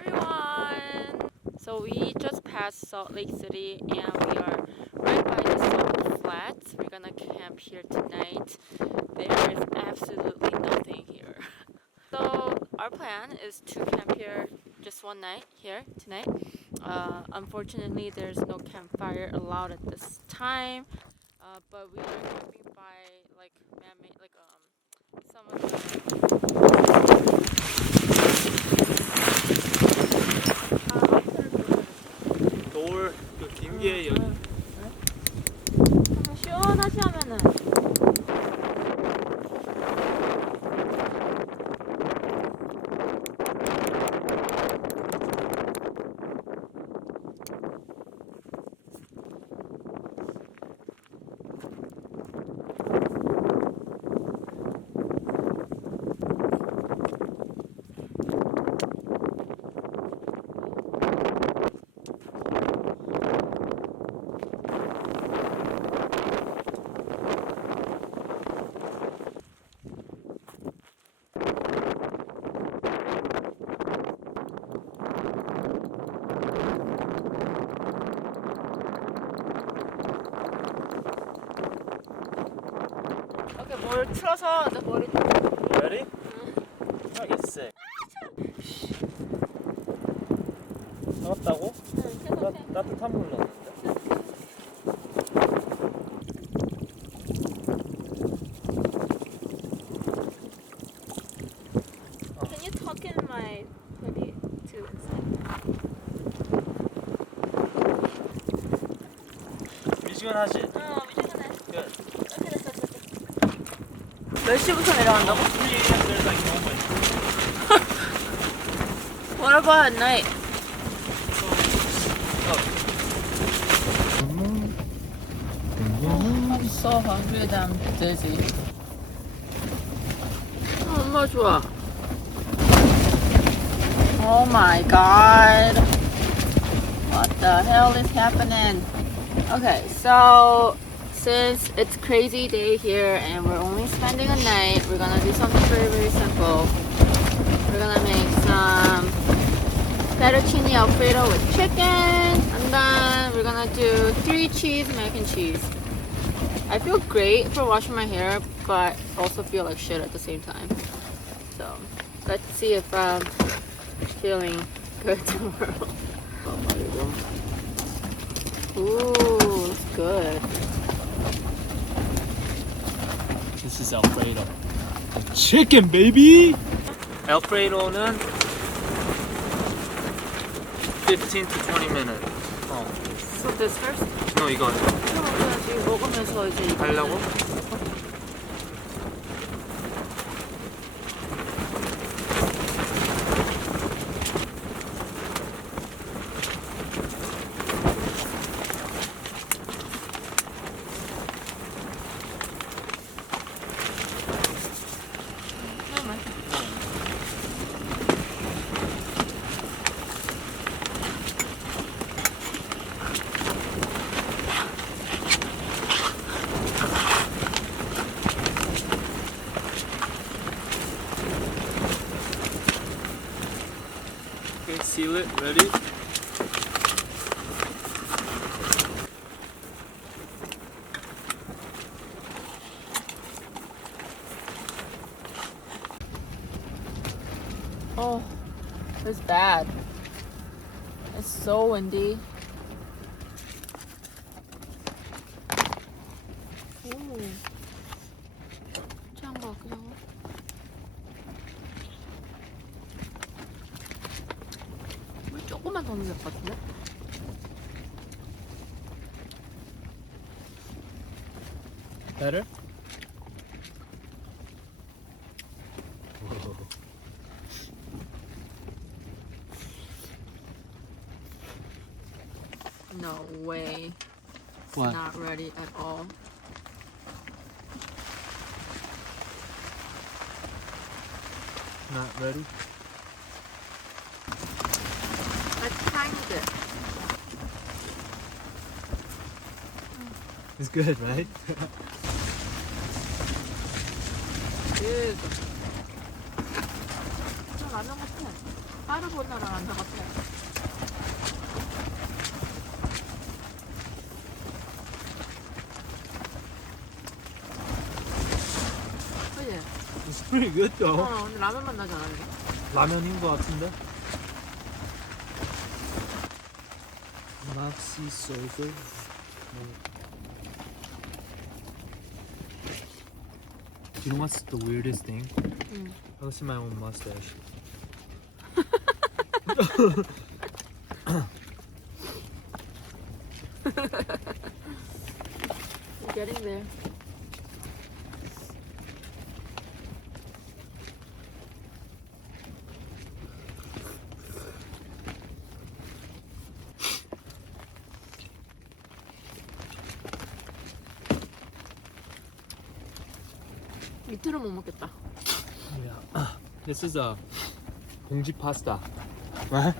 everyone! So we just passed Salt Lake City and we are right by the Salt Flats. We're gonna camp here tonight. There is absolutely nothing here. So our plan is to camp here just one night here tonight. Unfortunately, there's no campfire allowed at this time. But we are camping by like man-made, like some of the 돌 그 긴 게 여기 시원하지 하면은 뭘 틀어서 내 머리 Ready? I get sick. 따갑다고? 응, 따뜻한 물 넣었는데. Can you tuck in my hoodie to inside? 미지근하지? 미지근해. Good. 이렇게 됐어. 몇 시부터 내려간다고? 3 a.m. there's like no wind. What about at night? I'm so hungry that I'm dizzy. 엄마 좋아. Oh my god. What the hell is happening? Okay, so since it's crazy day here and we're only spending a night, we're gonna do something very simple. We're gonna make some fettuccine alfredo with chicken, and then we're gonna do 3 cheese mac and cheese. I feel great for washing my hair, but also feel like shit at the same time. So let's see if I'm feeling good tomorrow. Ooh, looks good. This is Alfredo. Chicken, baby! Alfredo는 15 to 20 minutes. So this first? No, 이거 지금 먹으면서 이제 이거 하려고? Okay, seal it. Ready? Oh, it's bad. It's so windy. Ooh. 짱가 그냥. 물 조금만 더 넣으면 될 것 같은데? Better? No way. It's What? not ready at all. Not ready? Let's timed it. It's good, right? Dude. 좀 라면 같아. 까르보나라 라면 같아요. 그지? It's pretty good though. 근데 라면 맛 나지 않았니? 라면인 것 같은데. Maxi sofa. You know what's the weirdest thing? 응. I can see my own mustache. You're getting there. 밑으로 못 먹겠다. Yeah. This is a 봉지 pasta. What?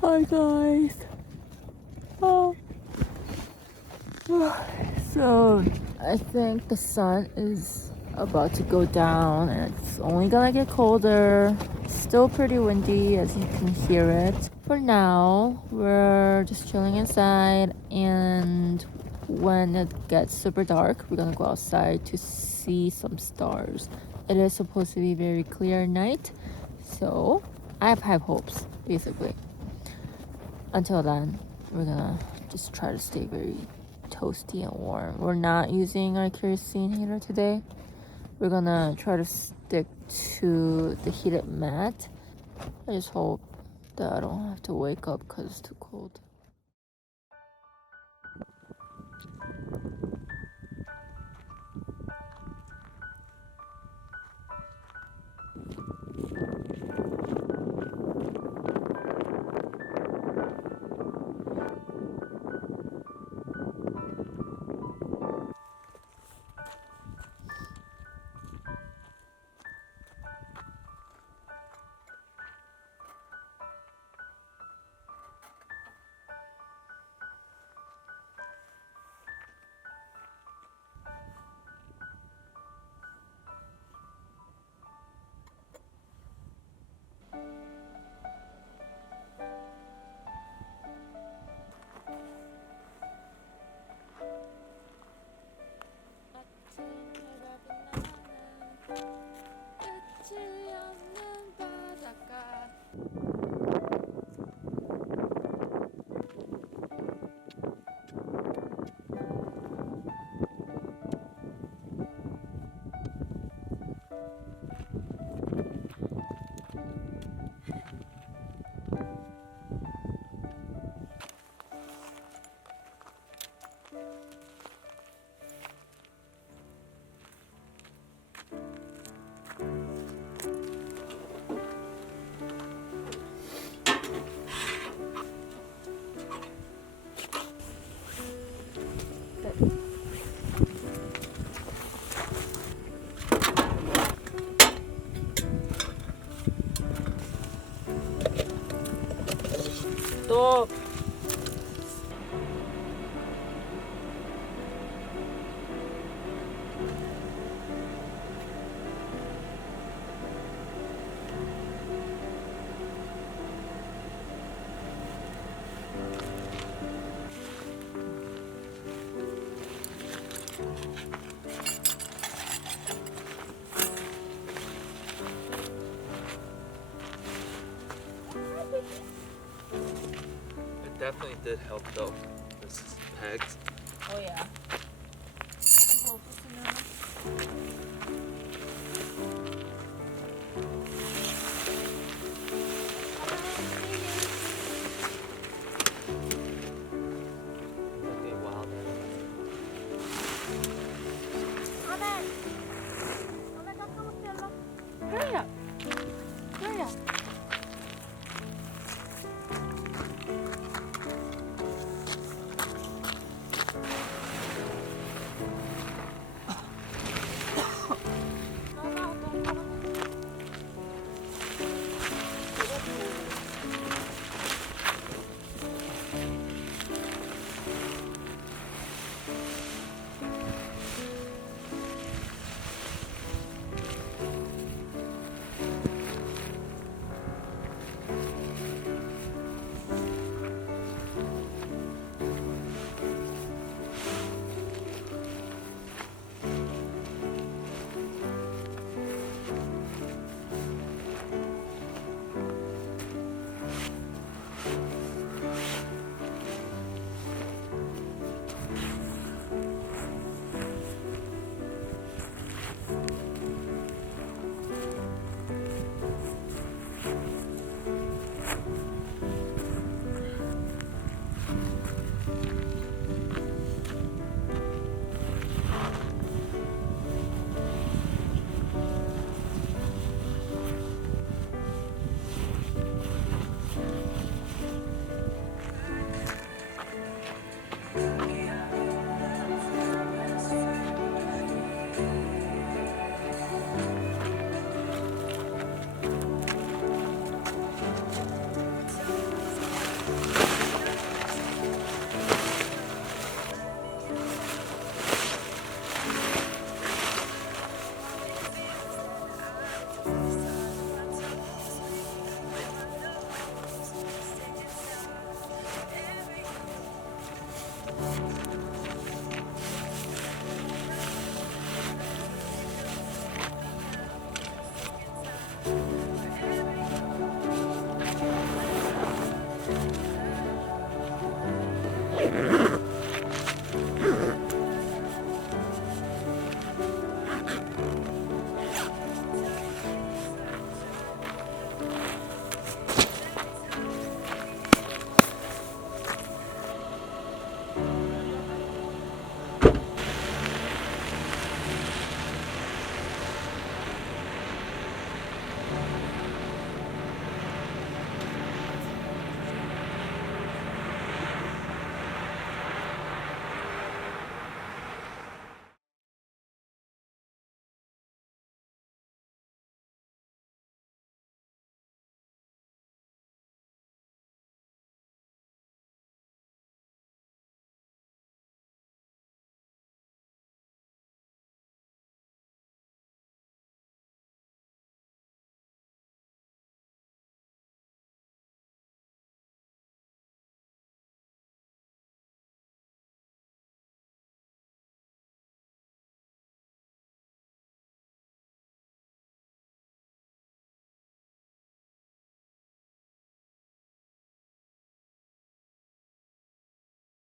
Hi guys. Oh. So I think the sun is about to go down and it's only gonna get colder. Still pretty windy as you can hear it. For now, we're just chilling inside, and when it gets super dark, we're gonna go outside to see some stars. It is supposed to be very clear night, so I have high hopes basically. Until then, we're gonna just try to stay very toasty and warm. We're not using our kerosene heater today. We're gonna try to stick to the heated mat. I just hope that I don't have to wake up because it's too cold. 또 It definitely did help though. This is pegs. Oh yeah. 이거 없었으면 Okay, wow. 그래야. 그래야. Okay.